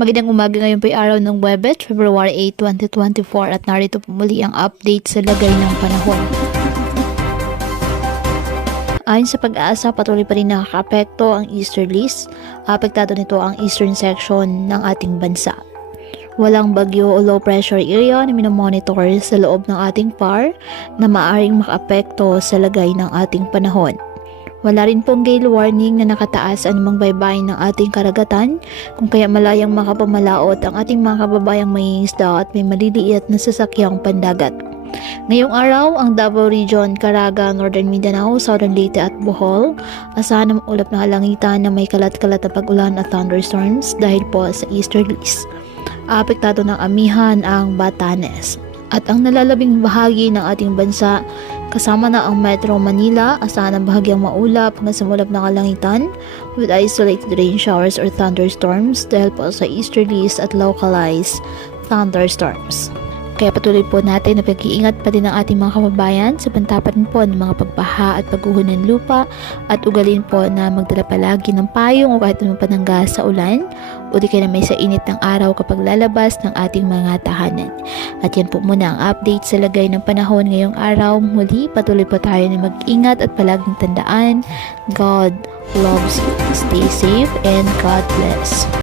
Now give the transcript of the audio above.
Magandang umaga, ngayon po ay araw ng Huwebes, February 8, 2024 at narito po muli ang update sa lagay ng panahon. Ayon sa pag-asa, patuloy pa rin nakakaapekto ang easterlies. Apektado nito ang eastern section ng ating bansa. Walang bagyo o low pressure area na minomonitor sa loob ng ating PAR na maaaring makaapekto sa lagay ng ating panahon. Wala rin pong gale warning na nakataas anumang baybayin ng ating karagatan, kung kaya malayang makapamalaot ang ating mga kababayang may isda at may maliliit na sasakyang pandagat. Ngayong araw, ang Davao Region, Caraga, Northern Mindanao, Southern Leyte at Bohol, asahan ng ulap na kalangitan na may kalat-kalat na pag-ulan at thunderstorms dahil po sa easterlies. Apektado ng amihan ang Batanes. At ang nalalabing bahagi ng ating bansa, kasama na ang Metro Manila, asahan ang bahagyang maulap hanggang sa mulap na kalangitan with isolated rain showers or thunderstorms dahil po sa easterlies at localized thunderstorms. Kaya patuloy po natin na pag-iingat pa din ang ating mga kababayan sa pantapan po ng mga pagbaha at pagguho ng lupa at ugalin po na magdala palagi ng payong o kahit anong panangga sa ulan o di kaya na may sa init ng araw kapag lalabas ng ating mga tahanan. At yan po muna ang update sa lagay ng panahon ngayong araw. Muli, patuloy po tayo na mag-ingat at palaging tandaan, God loves you. Stay safe and God bless.